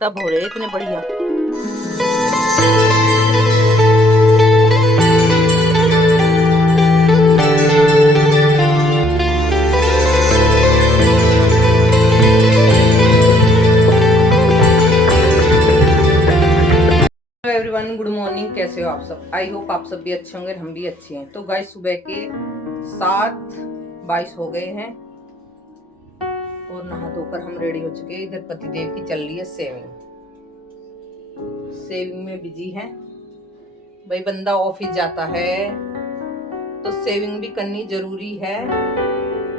तब हो रहे इतने बढ़िया। Everyone, good morning. कैसे हो आप सब? आई होप आप सब भी अच्छे होंगे, हम भी अच्छे हैं। तो गाइस, सुबह के 7:22 हो गए हैं और नहा धोकर हम रेडी हो चुके हैं। इधर पतिदेव की चल रही है सेविंग में बिजी है। भाई, बंदा ऑफिस जाता है तो सेविंग भी करनी जरूरी है।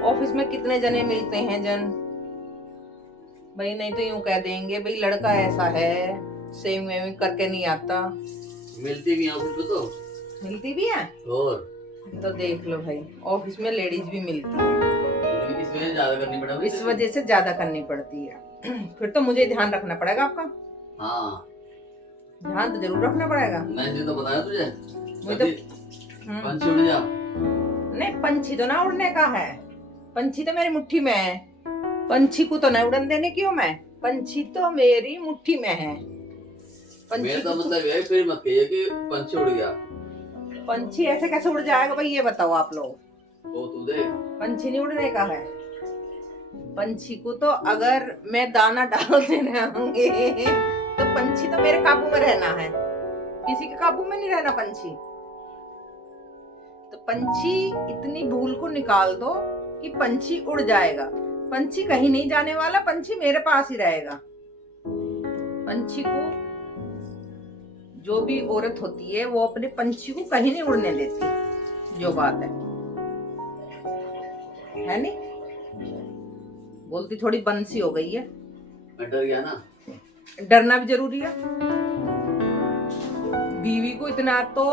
ऑफिस में कितने जने मिलते हैं भाई, नहीं तो यूं कह देंगे भाई लड़का ऐसा है, सेविंग वेविंग करके नहीं आता। मिलती भी है ऑफिस में, तो मिलती भी है। और तो देख लो भाई, ऑफिस में लेडीज भी मिलती है, इस वजह से ज्यादा करनी पड़ा, इस वजह से ज्यादा करनी पड़ती है। फिर तो मुझे ध्यान रखना पड़ेगा आपका। हाँ, ध्यान तो जरूर रखना पड़ेगा। मैं इसलिए तो बताया तुझे। मुझे तो पंछी उड़ जा। नहीं, पंछी तो ना उड़ने का है। पंछी तो मेरी मुट्ठी में है। पंछी को तो नहीं उड़न देने क्यों मैं। पंछी तो मेरी मुट्ठी में है। मेरा तो मतलब है, फिर मत कहिए कि पंछी उड़ गया। पंछी ऐसे कैसे उड़ जाएगा भाई, ये बताओ आप लोग। वो तू दे। पंछी नहीं उड़ने का है। पंछी को तो अगर मैं दाना डाल देने होंगे तो पंछी तो मेरे काबू में रहना है, किसी के काबू में नहीं रहना पंछी। तो पंछी इतनी भूल को निकाल दो कि पंछी उड़ जाएगा। पंछी कहीं नहीं जाने वाला, पंछी मेरे पास ही रहेगा। पंछी को जो भी औरत होती है वो अपने पंछी को कहीं नहीं उड़ने देती, जो बात है नहीं। बोलती थोड़ी बंसी हो गई है। मैं डर गया ना। डरना भी जरूरी है। बीवी को इतना तो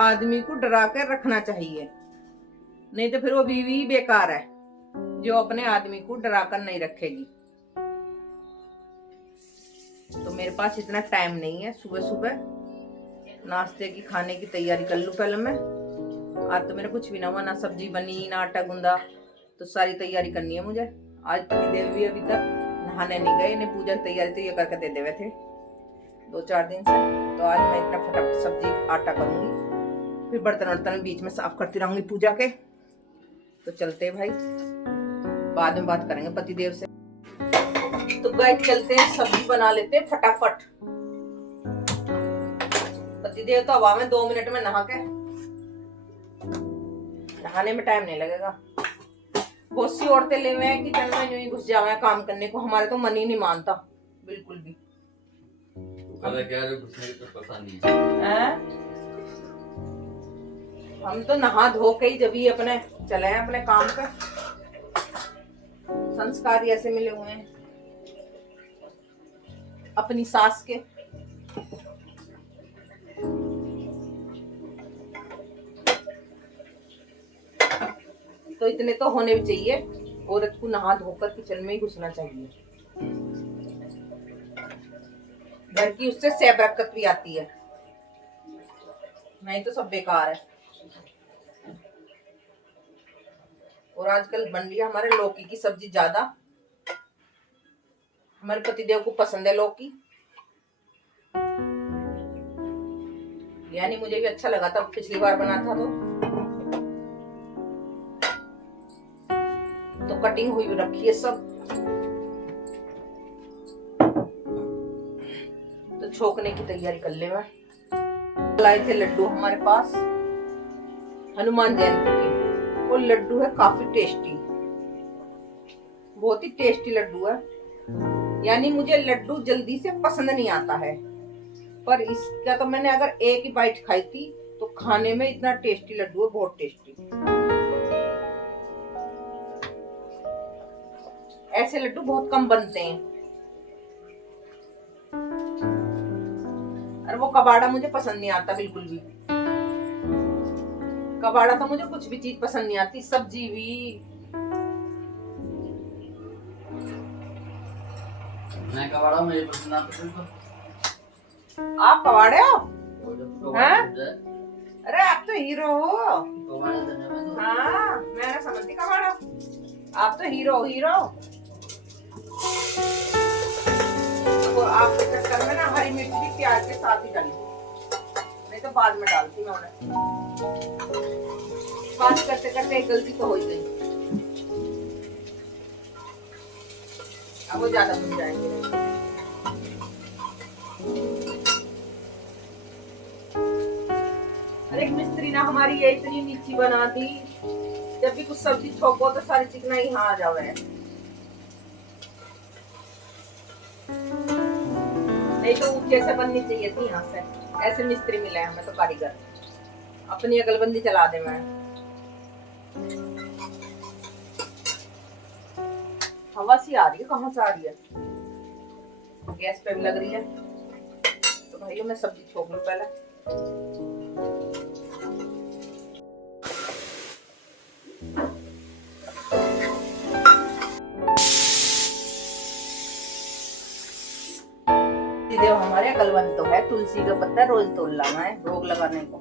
आदमी को डरा कर रखना चाहिए, नहीं तो फिर वो बीवी ही बेकार है जो अपने आदमी को डरा कर नहीं रखेगी। तो मेरे पास इतना टाइम नहीं है। सुबह सुबह नाश्ते की खाने की तैयारी कर लूं पहले मैं। आज तो मेरा कुछ भी ना हुआ, ना सब्जी बनी ना आटा गूंदा, तो सारी तैयारी करनी है मुझे। आज पतिदेव भी अभी तक नहाने नहीं गए, इन्हें पूजा की तैयारी तो ये करके दे देवे थे 2-4 दिन से। तो आज मैं इतना फटाफट सब्जी आटा करूंगी, फिर बर्तन वर्तन बीच में साफ करती रहूंगी पूजा के। तो चलते भाई, बाद में बात करेंगे पतिदेव से। तो गाइस चलते हैं, सब्जी बना लेते हैं फटाफट। पतिदेव तो हवा में 2 मिनट में नहा के, नहाने में टाइम नहीं लगेगा। बहुत सी औरतें ले हुए हैं कि चल में यूं ही घुस जावे काम करने को, हमारे तो मन ही नहीं मानता बिल्कुल भी। हम तो नहा धो के ही जब ही अपने चले हैं अपने काम पे। संस्कार ऐसे मिले हुए हैं अपनी सास के। तो इतने तो होने भी चाहिए, औरत को नहा धोकर किचन में ही घुसना चाहिए। घर की उससे सह बरकत भी आती है, नहीं तो सब बेकार है। और आजकल बन रही है हमारे लौकी की सब्जी ज्यादा। हमारे पतिदेव को पसंद है लौकी, यानी मुझे भी अच्छा लगा था पिछली बार बना था तो कटिंग हुई रखी है सब। तो छोकने की तैयारी कर ले। मैं लाए थे लड्डू हमारे पास हनुमान जयंती के। वो लड्डू है काफी टेस्टी, बहुत ही टेस्टी लड्डू है। यानी मुझे लड्डू जल्दी से पसंद नहीं आता है, पर इसका तो मैंने अगर एक ही बाइट खाई थी तो खाने में इतना टेस्टी लड्डू है, बहुत टेस्टी। ऐसे लड्डू बहुत कम बनते हैं। और वो कबाड़ा मुझे पसंद नहीं आता बिल्कुल भी। कबाड़ा तो मुझे कुछ भी चीज पसंद नहीं आती, सब्जी भी। मैं कबाड़ा मुझे पसंद आता। आप कबाड़े हो? अरे आप तो हीरो हो। हाँ, मैं समझती कबाड़ा। आप तो हीरो। और आप साथ ही डाली, नहीं तो बाद में डालती मैं उन्हें। बात करते करते एक गलती तो हो ही गई। अब वो ज्यादा बन जाएंगे। अरे मिस्त्री ना हमारी ये इतनी नीची बना दी, जब भी कुछ सब्जी छोको तो सारी चिकनाई यहाँ आ जावे। नहीं तो ऊंचे से बननी चाहिए थी यहाँ से। ऐसे मिस्त्री मिले हमें तो कारीगर, अपनी अगलबंदी चला दे। मैं हवा सी आ रही है, कहाँ से आ रही है? गैस पे भी लग रही है। तो भाइयों मैं सब्जी छोक लूं पहले। देव हमारे अकलवंत तो है, तुलसी का पत्ता रोज तोड़ लाना है भोग लगाने को।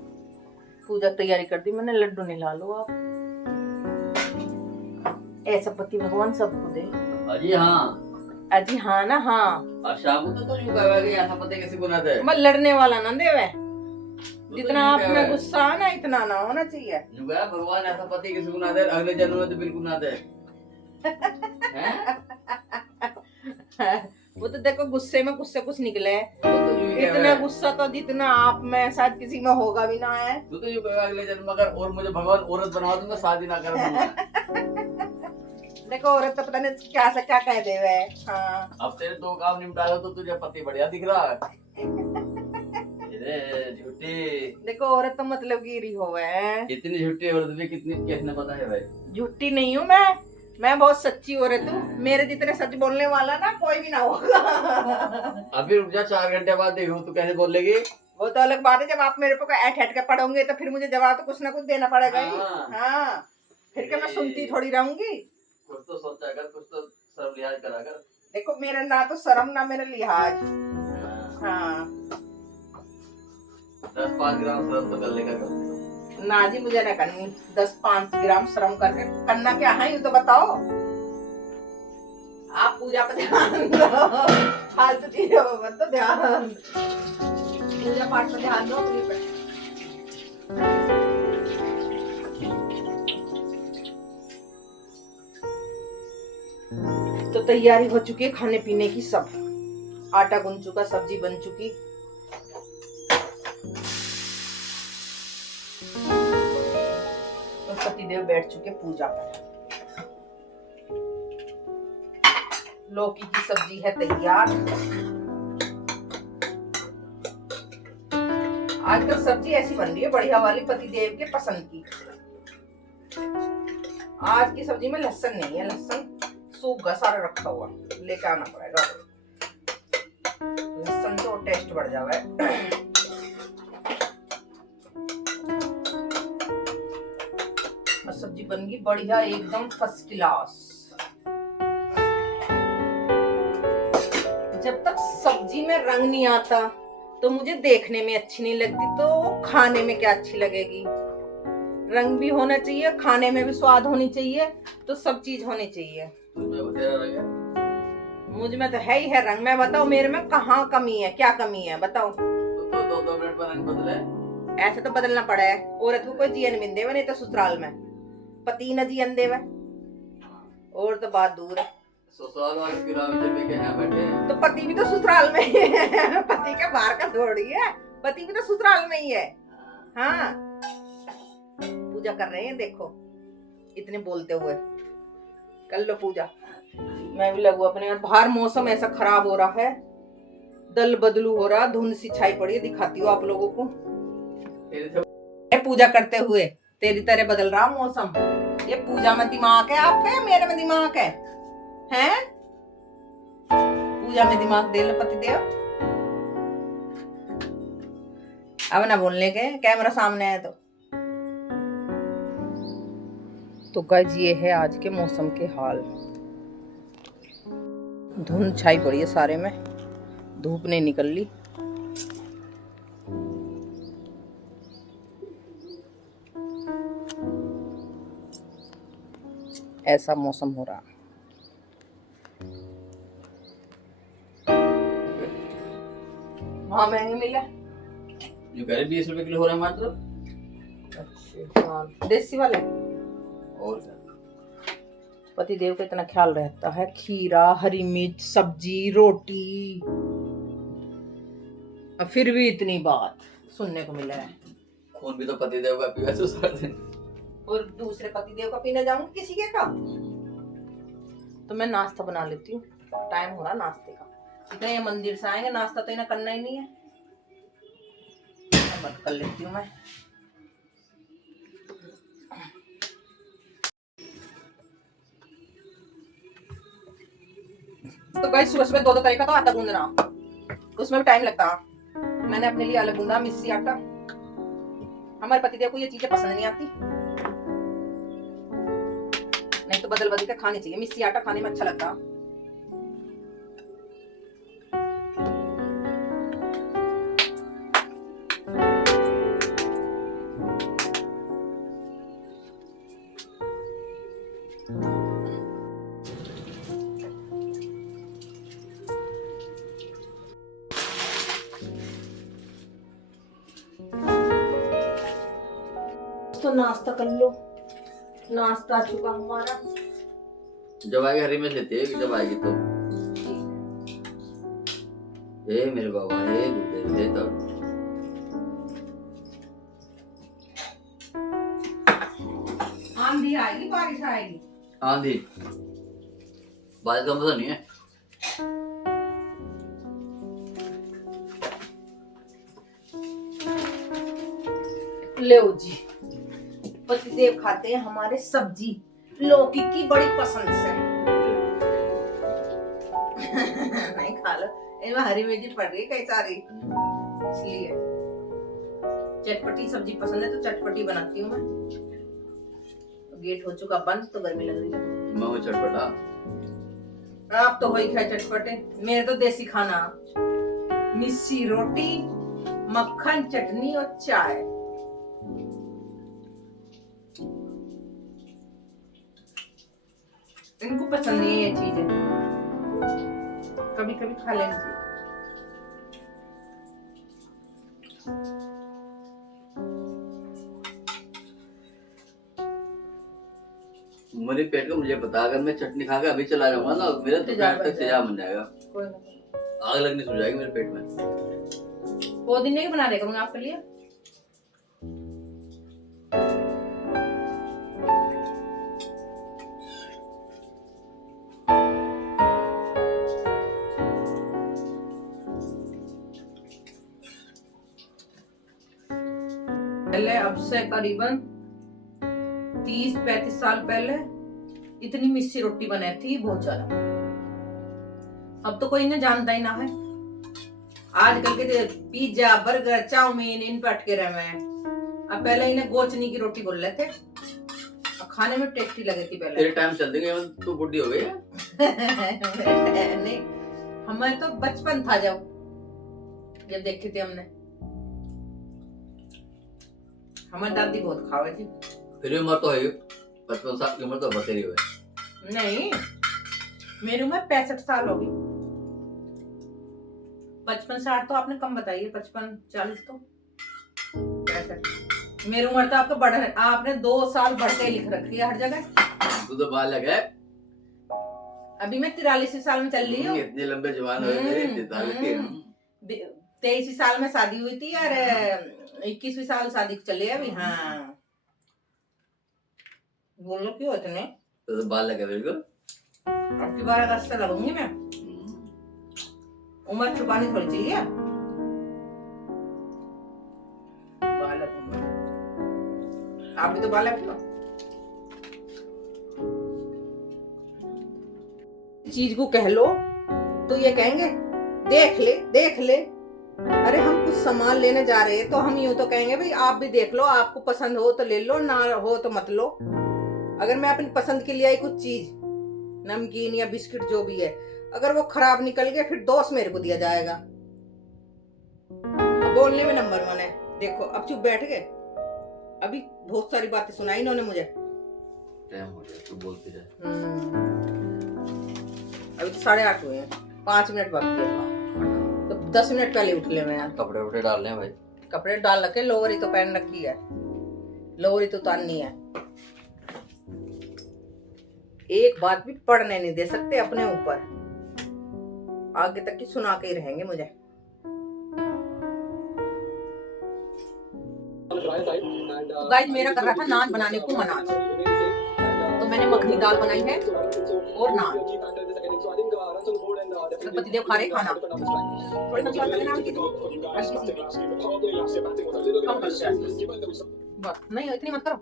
पूजा तैयारी कर दी मैंने, लड्डू निला लो आप। ऐसा पति भगवान सबको दे। अजी हाँ, अजी हाँ ना हाँ। और शाम को तो यूं कहेगा कि ऐसा पता किसी को ना दे। मैं लड़ने वाला ना देवे, जितना यूं आप में कहेगा। गुस्सा है ना इतना ना होना चाहिए। यूं कहेगा भगवान ऐसा पति किसी को ना दे, अगले जन्म में तो बिल्कुल ना दे। हैं? वो तो देखो गुस्से में कुछ से कुछ निकले। तो यूं ही इतना कहेगा। गुस्सा तो जितना आप में शायद किसी में होगा भी ना है। तो यूं कहेगा अगले जन्म में अगर और मुझे भगवान औरत बनवा दूंगा, शादी ना कर दूंगा। देखो औरत तो पता नहीं क्या से क्या कह देवे। हाँ। अब तेरे दो काम निपटाए तो तुझे पति बढ़िया दिख रहा है। अरे झूठी, देखो औरत तो मतलब गिरी होवे। इतनी झूठी औरत भी कितनी किसने पता है भाई। झूठी नहीं हूँ मैं बहुत सच्ची औरत हूँ। मेरे जितने सच बोलने वाला ना कोई भी ना होगा। अभी रुक जा, 4 घंटे बाद देखो तू कैसे बोलेगी। वो तो अलग बात है, जब आप मेरे पे ऐठ ऐठ के पढ़ोगे तो फिर मुझे जवाब तो कुछ ना कुछ देना पड़ेगा ही। हाँ, फिर क्या मैं सुनती थोड़ी रहूंगी। कुछ तो सोचा कर, कुछ तो शर्म लिहाज करा कर। देखो मेरा ना तो शर्म ना मेरा लिहाज। हाँ 10-5 ग्राम शर्म तो कर लेगा कर। ना जी मुझे ना करनी 10-5 ग्राम श्रम करके करना क्या है, ये तो बताओ। आप पूजा पर ध्यान दो, फालतू चीजों पर मत दो ध्यान। पूजा पाठ पर ध्यान दो अपनी पर। तो तैयारी हो चुकी है खाने पीने की सब। आटा गूंद चुका, सब्जी बन चुकी। पतिदेव बैठ चुके पूजा पर। लौकी की सब्जी है तैयार। आजकल सब्जी ऐसी बन रही है बढ़िया वाली, पतिदेव के पसंद की। आज की सब्जी में लहसुन नहीं है, लहसुन सूख गया सारा रखा हुआ, लेके आना पड़ेगा। लहसुन तो टेस्ट बढ़ जावे। सब्जी बन गई बढ़िया एकदम फर्स्ट क्लास। जब तक सब्जी में रंग नहीं आता तो मुझे देखने में अच्छी नहीं लगती, तो खाने में क्या अच्छी लगेगी। रंग भी होना चाहिए, खाने में भी स्वाद होनी चाहिए, तो सब चीज होनी चाहिए। मुझ में तो है ही है रंग। मैं बताओ मेरे में कहाँ कमी है, क्या कमी है बताओ। तो 2 मिनट पर रंग बदले। ऐसे तो बदलना पड़ा है। औरत को कोई जियन मिल देवे, नहीं तो ससुराल में पति न जियन देवे, और तो बात दूर है। ससुराल वाले किराए पे भी कहाँ बैठे हैं। तो पति भी तो ससुराल में ही है। पति का बाहर का थोड़ी है, पति भी तो ससुराल में ही है। हाँ पूजा कर रहे हैं देखो, इतने बोलते हुए। कर लो पूजा, मैं भी लगू अपने। और बाहर मौसम ऐसा खराब हो रहा है, दल बदलू हो रहा, धुंध सी छाई पड़ी है। दिखाती हूँ आप लोगों को पूजा करते हुए। तेरी तरह बदल रहा मौसम। ये पूजा में दिमाग है आपका या मेरे में दिमाग है? हैं? पूजा में दिमाग दे लो पतिदेव। अब ना बोलने के, कैमरा सामने है तो गाइस ये है आज के मौसम के हाल। धुंध छाई पड़ी है सारे में, धूप नहीं निकल ली। ऐसा मौसम हो रहा। वहां महंगे मिले जो कह रहे 20 रुपए किलो हो रहा है मात्र। अच्छा हाँ, देसी वाले। और क्या। पति देव का इतना ख्याल रहता है, खीरा, हरी मिर्च, सब्जी, रोटी, और फिर भी इतनी बात सुनने को मिला है। खून भी तो पति देव का पीवा तो सारा दिन। और दूसरे पति देव का पीने जाऊंगी किसी के का? तो मैं नाश्ता बना लेती हूँ, टाइम हो रहा नाश्ते का। इतने ये मंदिर से आएंगे, नाश्ता तो इन्हें करना ही नहीं है, बंद कर लेती हूँ मैं। तो गाइस सुबह सुबह दो तरह का तो आटा गूंदना, उसमें भी टाइम लगता। मैंने अपने लिए अलग गूंदा मिस्सी आटा। हमारे पतिदेव को ये चीजें पसंद नहीं आती, नहीं तो बदल बदल के खानी चाहिए। मिस्सी आटा खाने में अच्छा लगता। तो नाश्ता कर लो, नाश्ता आ चुका हमारा। जब आएगी हरी मिर्च लेती है कि जब आएगी तो। ए मेरे बाबा हे गुरुदेव हे तब। आंधी आएगी, बारिश आएगी। आंधी बारिश का मजा नहीं है। ले जी, पतिदेव खाते हैं हमारे सब्जी, लौकी की बड़ी पसंद से। नहीं खा लो, इनमें हरी मिर्ची पड़ गई कई सारी, इसलिए चटपटी सब्जी पसंद है तो चटपटी बनाती हूँ मैं। गेट हो चुका बंद तो गर्मी लग रही है। मैं वो चटपटा। आप तो वही खाए चटपटे, मेरे तो देसी खाना, मिस्सी रोटी, मक्खन, चटनी और चाय। इनको पसंद नहीं है ये चीजें, कभी कभी खा लेनी चाहिए। मेरे पेट का मुझे पता, अगर मैं चटनी खा के अभी चला जाऊंगा ना मेरा तो पेट तक तेजाब बन जाएगा, आग लगनी शुरू हो जाएगी मेरे पेट में। वो दिन नहीं बना देगा मैं आपके लिए। पहले अब से करीबन 30-35 साल पहले इतनी मिस्सी रोटी बनाई थी, बहुत ज्यादा। अब तो कोई इन्हें जानता ही ना है। आजकल के पिज्जा, बर्गर, चाउमीन इन पे अटके रहे हैं। अब पहले इन्हें गोचनी की रोटी बोल रहे थे, और खाने में टेस्टी लगी थी पहले। तेरे टाइम चल देंगे तो बुढ़ी हो गई है। नहीं, हमें तो बचपन था जब देखी थी हमने। हमारी दादी बहुत खावे थी। फिर उम्र तो है 55 साल की उम्र तो बतेरी हुई। नहीं, मेरी उम्र 65 साल होगी। 55-60 तो आपने कम बताई है, 55-40 तो 65। मेरी उम्र तो आपको बढ़, आपने 2 साल बढ़ के लिख रखी है हर जगह। तू तो बाल लगा है। अभी मैं 43 साल में चल रही हूँ। इतने लंबे जवान हो गए। 23 साल में शादी हुई थी और 21वीं साल शादी चले अभी। हाँ बोलो क्यों इतने? तो बाल लगा बिल्कुल। अब की बार अगस्त से लगूंगी मैं। उम्र छुपानी थोड़ी चाहिए। बालक आप भी तो बालक हो। चीज को कह लो तो ये कहेंगे देख ले देख ले। अरे हम कुछ सामान लेने जा रहे हैं तो हम यूं तो कहेंगे भाई आप भी देख लो, आपको पसंद हो तो ले लो, ना हो तो मत लो। अगर मैं अपनी पसंद के लिए आई कुछ चीज, नमकीन या बिस्किट जो भी है, अगर वो खराब निकल गया फिर दोष मेरे को दिया जाएगा। अब बोलने में नंबर 1 है। देखो अब चुप बैठ गए, अभी बहुत सारी बातें सुनाई इन्होंने मुझे। टाइम हो गया तू बोलती रहे। अभी तो 8:30 हुए हैं, 5 मिनट बाकी है, तो 10 मिनट पहले उठ ले मैं यार। कपड़े वपड़े डालने हैं भाई। कपड़े डाल रखे, लोअर ही तो पहन रखी है, लोअर ही तो उतारनी है। एक बात भी पढ़ने नहीं दे सकते अपने ऊपर, आगे तक की सुना के ही रहेंगे मुझे। तो गाइस मेरा कर रहा था नान बनाने को मना, तो मैंने मखनी दाल बनाई है और नान। तो पतिदेव खा रहे खाना, थोड़ी मसाला का नाम की कम कर बस, नहीं इतनी मत करो।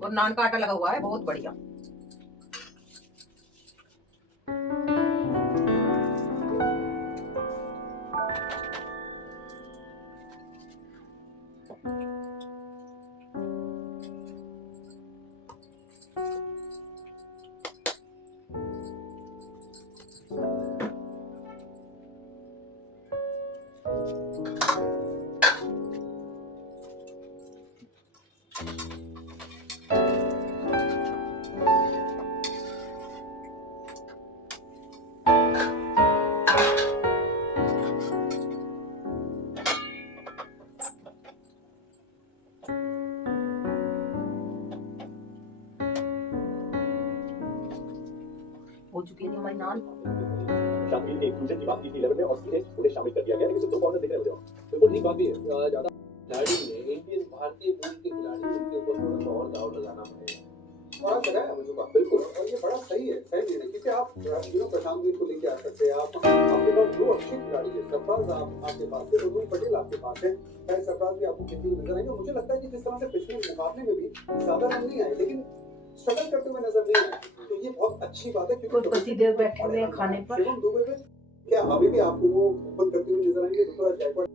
और नान का आटा लगा हुआ है, बहुत बढ़िया। हो चुकी है हमारी नान। शामिल के इंक्लूजन की बात की थी 11 में और सीधे उन्हें शामिल कर दिया गया, लेकिन सिर्फ 2 कॉर्नर दिख रहे हो। बिल्कुल ठीक बात भी है। ज्यादा खिलाड़ी ने इंडियन भारतीय मूल के खिलाड़ी उनके ऊपर थोड़ा सा और दाव लगाना पड़ेगा। और आप लगाया मुझे का बिल्कुल, और ये बड़ा सही है, सही नहीं है, क्योंकि आप प्रशांत वीर को लेके आ सकते हैं। आप आपके पास 2 अच्छे खिलाड़ी हैं, सरफराज आपके पास है, रुजुल पटेल आपके पास है, शायद सरफराज भी आपको खेलते हुए नजर आएंगे। मुझे लगता है कि जिस तरह से पिछले मुकाबले में भी ज्यादा रन नहीं आए, लेकिन स्ट्रगल करते हुए नजर नहीं आए, तो ये बहुत अच्छी बात है। क्योंकि पतिदेव बैठे हुए हैं खाने पर। क्या अभी भी आपको वो ओपन करते हुए नजर आएंगे? ऋतुराज गायकवाड़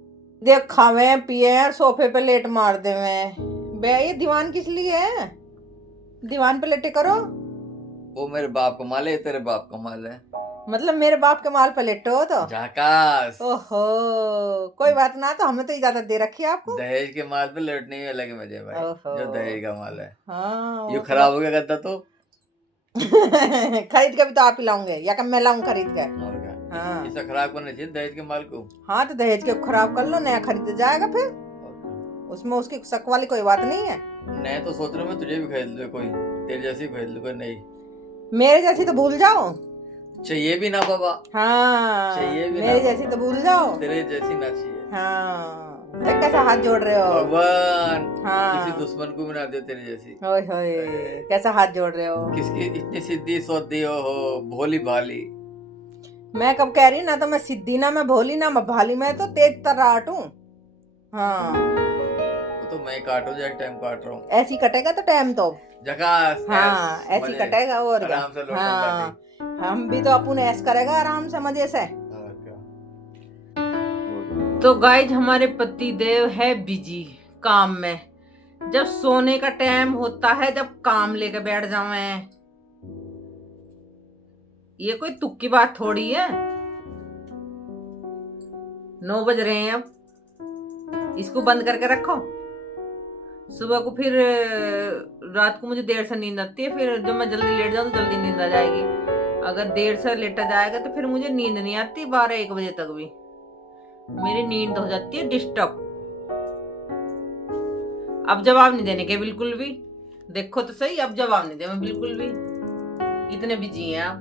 देख खावे पिए और सोफे पे लेट मार दे बे, ये दीवान किस लिए है? दीवान पे लेटे करो। वो मेरे बाप का माल है, तेरे बाप का माल है। मतलब मेरे बाप के माल पे लेटो हो तो झाकास। ओहो, कोई बात ना, तो हमें तो इजाजत दे रखी है आपको। दहेज के माल पे लौटने में अलग मजे है भाई, ओहो। जो दहेज का माल है। हाँ ये खराब हो गया गद्दा तो खरीद के भी तो आप ही लाऊंगे या कब मैं लाऊं खरीद के? और क्या? हाँ। इसे खराब करना चाहिए दहेज के माल को। हाँ तो दहेज के खराब कर लो, नया खरीद जाएगा फिर, उसमें उसकी शक वाली कोई बात नहीं है। नए तो सोच रहा हूँ मैं तुझे भी खरीद लूं, कोई तेरे जैसी खरीद लूं, कोई नहीं। मेरे जैसी तो भूल जाओ। चाहिए भी ना बाबा। हाँ चाहिए भी मेरे ना जैसी तो भूल जाओ। तेरे जैसी ना चाहिए। हाँ देख कैसा हाथ जोड़ रहे हो भगवान। हाँ। किसी दुश्मन को भी ना दे तेरे जैसी। ओए होए कैसा हाथ जोड़ रहे हो। किसकी इतनी सिद्धि सौदी हो भोली भाली। मैं कब कह रही ना, तो मैं सिद्धि ना, मैं भोली ना, मैं भाली, मैं तो तेज तर्राट हूँ। हाँ वो तो मैं काटू जाए टाइम काट रहा हूँ। ऐसी कटेगा तो टाइम तो जकास। हाँ ऐसी कटेगा और क्या। आराम से लौटन हाँ लाठी। हम भी तो अपन ऐस करेगा आराम से मजे से। और क्या। तो गाइज हमारे पति देव है बिजी काम में, जब सोने का टाइम होता है जब काम लेके बैठ जावे। ये कोई तुक की बात थोड़ी है। 9 बज रहे हैं अब, इसको बंद करके रखो। सुबह को फिर रात को मुझे देर से नींद आती है, फिर जब मैं जल्दी लेट जाऊं तो जल्दी नींद आ जाएगी। अगर देर से लेटा जाएगा तो फिर मुझे नींद नहीं आती 12-1 बजे तक भी, मेरी नींद हो जाती है डिस्टर्ब। अब जवाब नहीं देने के बिल्कुल भी, देखो तो सही, अब जवाब नहीं दे मैं बिल्कुल भी, इतने बिजी हैं आप।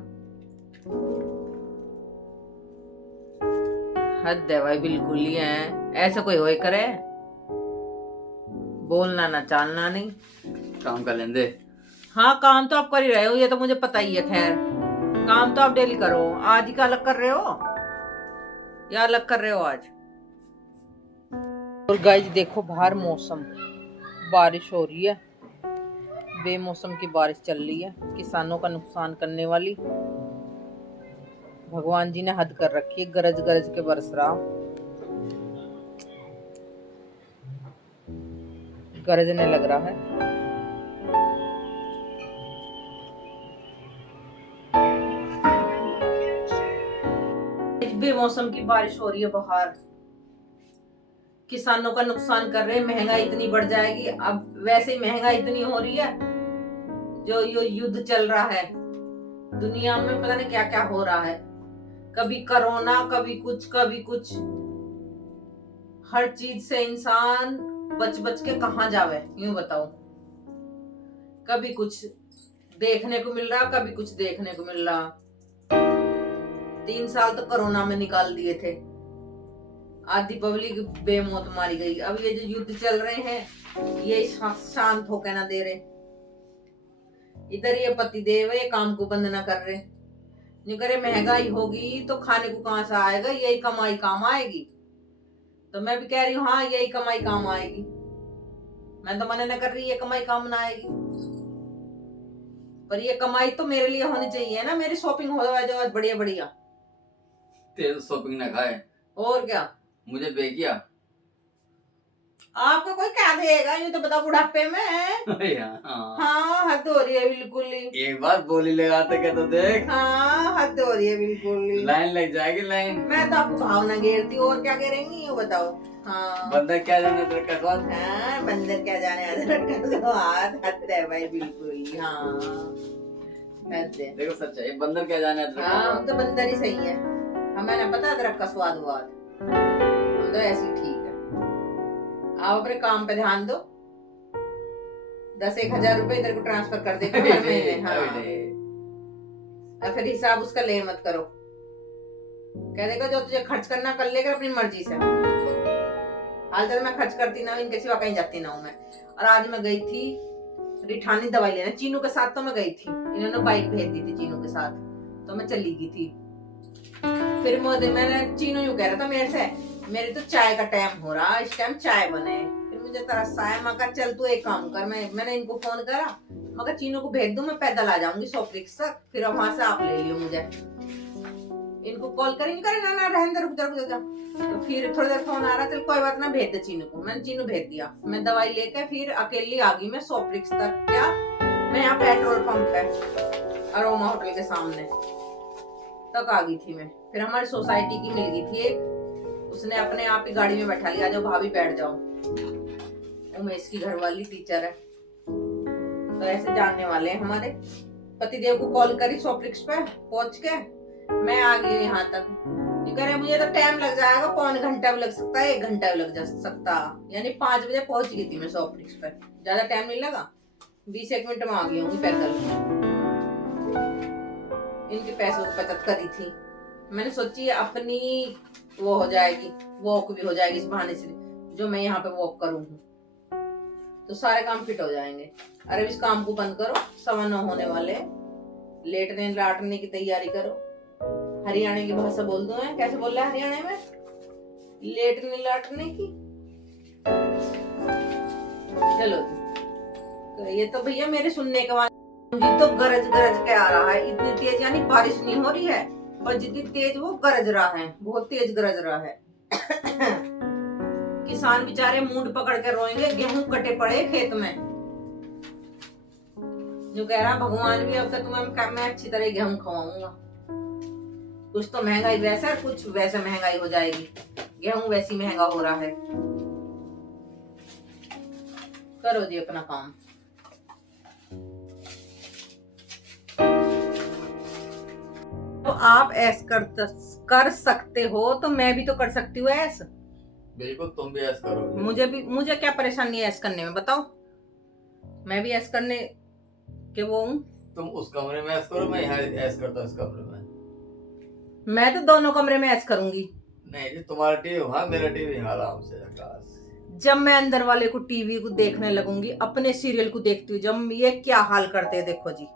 हद है भाई, बिल्कुल ही है, ऐसा कोई होए करे, बोलना ना चालना नहीं। काम कर लेंदे। हाँ काम तो आप कर ही रहे हो, ये तो मुझे पता ही है। खैर काम तो आप डेली करो, आज ही का अलग कर रहे हो या अलग कर रहे हो आज? और गाइस देखो बाहर मौसम, बारिश हो रही है, बेमौसम की बारिश चल रही है, किसानों का नुकसान करने वाली। भगवान जी ने हद कर रखी है, गरज गरज के बरस रहा, गरजने लग रहा है। बेमौसम की बारिश हो रही है बाहर, किसानों का नुकसान कर रहे हैं, महंगाई इतनी बढ़ जाएगी। अब वैसे ही महंगाई इतनी हो रही है, जो ये युद्ध चल रहा है दुनिया में, पता नहीं क्या क्या हो रहा है, कभी कोरोना, कभी कुछ कभी कुछ। हर चीज से इंसान बच बच के कहाँ जावे, यूं बताओ। कभी कुछ देखने को मिल रहा, कभी कुछ देखने को मिल रहा। 3 साल तो कोरोना में निकाल दिए थे, आधी पब्लिक बेमौत मारी गई। अब ये जो युद्ध चल रहे हैं, ये शांत होकर ना दे रहे। इधर ये पतिदेव ये काम को बंद ना कर रहे। नहीं करे, महंगाई होगी तो खाने को कहां से आएगा, यही कमाई काम आएगी। तो मैं भी कह रही हूँ, हाँ यही कमाई काम आएगी। मैं तो मना न कर रही ये कमाई काम ना आएगी, पर ये कमाई तो मेरे लिए होनी चाहिए ना। मेरी शॉपिंग हो जाए बढ़िया बढ़िया। तेरे शॉपिंग ना खाए और क्या, मुझे बेकिया। आपको कोई क्या देगा, यूं तो बता बुढ़ापे में। हाँ हद हो रही है बिल्कुल ही। एक बार बोली लगाते के तो देख। हाँ हद हो रही है बिल्कुल ही। लाइन लग जाएगी लाइन। मैं तो आपको भावना घेरती हूँ, और क्या करेंगी ये बताओ। हाँ बंदा क्या जाने तेरे का स्वाद। हाँ बंदर क्या जाने अदरक का स्वाद। हद है भाई बिल्कुल ही। हाँ हद है। देखो सच है, बंदर क्या जाने अदरक का हाँ स्वाद। हम तो बंदर ही सही है, हमें ना पता अदरक का स्वाद वाद। हम तो ऐसे ही ठीक है। आप अपने काम पे ध्यान दो। 10-1 हजार रुपए इधर को ट्रांसफर कर देगा हर महीने। हाँ और फिर हिसाब उसका ले मत करो। कह देगा जो तुझे खर्च करना कर लेगा अपनी मर्जी से। हाल तक मैं खर्च करती ना हूँ, इनके सिवा कहीं जाती ना हूँ मैं। और आज मैं गई थी रिठानी दवाई लेने, चीनू के साथ तो मैं गई थी। इन्होंने बाइक भेज दी थी चीनू के साथ, तो मैं चली गई थी। फिर मैंने चीनू यूं कह रहा था मेरे से, मेरी तो चाय का टाइम हो रहा, इस टाइम चाय बने। फिर मुझे तरस आया, मैं कहा चल तू एक काम कर, मैंने इनको फोन करा, मगर चीनू को भेज दूं, मैं पैदल आ जाऊंगी शॉपरिक्स तक, फिर वहां से आप ले लियो मुझे। इनको कॉल करेंगे, करे ना ना रहने दे, रुक जा। तो फिर थोड़ी देर फोन आ रहा, चल कोई बात ना भेज दे चीनू को। मैंने चीनू भेज दिया। मैं दवाई लेके फिर अकेली आ गई मैं शॉपरिक्स तक। क्या मैं यहाँ पेट्रोल पंप पे अरोमा होटल के सामने तक आ गई थी मैं। फिर हमारी सोसाइटी की मिल गई थी एक, उसने अपने आप ही गाड़ी में बैठा लिया, जाओ भाभी बैठ जाओ। उमेश की घरवाली टीचर है, तो ऐसे जानने वाले हैं हमारे। पतिदेव को कॉल करी शॉपरिक्स पे पहुंच के, मैं आ गई यहाँ तक। ये कह रहे मुझे तो टाइम लग जाएगा, 1.25 घंटा भी लग सकता है, 1 घंटा भी लग जा सकता। यानी 5 बजे पहुंच गई थी मैं शॉपरिक्स पे, ज्यादा टाइम नहीं लगा, 20-1 मिनट में आ गई होंगी पैदल। इनके पैसों की बचत करी थी मैंने, सोची अपनी वो हो जाएगी, वॉक भी हो जाएगी इस बहाने से, जो मैं यहाँ पे वॉक करूंगी तो सारे काम फिट हो जाएंगे। अरे इस काम को बंद करो, 9:15 होने वाले, लेटने लाटने की तैयारी करो। हरियाणा की भाषा बोल दूं मैं, कैसे बोल रहा है हरियाणा में, लेटने लाटने की। चलो तो ये तो भैया मेरे सुनने के बाद तो गरज गरज के आ रहा है, इतनी तेज, यानी बारिश नहीं हो रही है पर जितनी तेज वो गरज रहा है, बहुत तेज गरज रहा है। किसान बेचारे मूड पकड़ के रोएंगे, गेहूं कटे पड़े खेत में। जो कह रहा भगवान भी अब तक तुम्हें मैं अच्छी तरह गेहूं खवाऊंगा। कुछ तो महंगाई वैसा, कुछ वैसे महंगाई हो जाएगी, गेहूं वैसी महंगा हो रहा है। करो जी अपना काम। तो आप ऐस कर सकते हो तो मैं भी तो कर सकती हूँ ऐस। बिल्कुल तुम भी ऐसा करो। मुझे क्या परेशानी है ऐस करने में, बताओ। मैं भी ऐस करने के वो हूँ। तुम उस कमरे में ऐसा करो, मैं यहाँ ऐसा करता हूँ इस कमरे में। मैं तो दोनों कमरे में ऐस करूंगी। नहीं जी, तुम्हारा टीवी वहाँ, मेरा टीवी यहाँ, आराम से आकाश। जब मैं अंदर वाले को टीवी को देखने लगूंगी, अपने सीरियल को देखती हूँ, जब ये क्या हाल करते हैं देखो जी।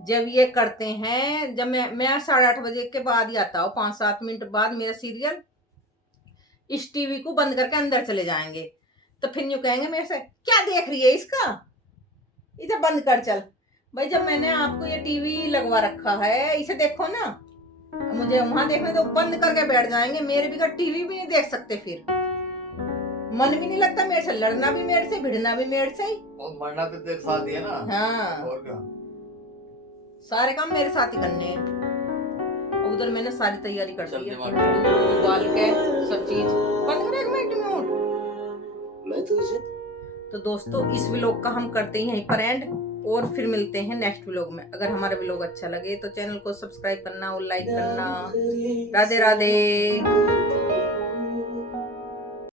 जब ये करते हैं, जब मैं 8:30 बजे के बाद ही आता हूँ, 5-7 मिनट बाद मेरा सीरियल, इस टीवी को बंद करके अंदर चले जाएंगे। तो फिर यूं कहेंगे मेरे से, क्या देख रही है इसका, इसे बंद कर चल। भाई जब मैंने आपको ये टीवी लगवा रखा है, इसे देखो ना, मुझे वहां देखने तो बंद करके बैठ जाएंगे। मेरे भी टीवी भी नहीं देख सकते, फिर मन भी नहीं लगता मेरे से, लड़ना भी मेरे से, भिड़ना भी मेरे से ही, और मरना तो तेरे साथ ही है ना। हाँ और क्या, सारे काम मेरे साथ ही करने हैं। उधर मैंने सारी तैयारी कर दी है, चल दिमाग में। दूध उबाल के सब चीज। बंद कर 1 मिनट में उठ। तो दोस्तों इस व्लॉग का हम करते हैं यहीं पर एंड, और फिर मिलते हैं नेक्स्ट व्लॉग में। अगर हमारा व्लॉग अच्छा लगे तो चैनल को सब्सक्राइब करना और लाइक करना। राधे राधे।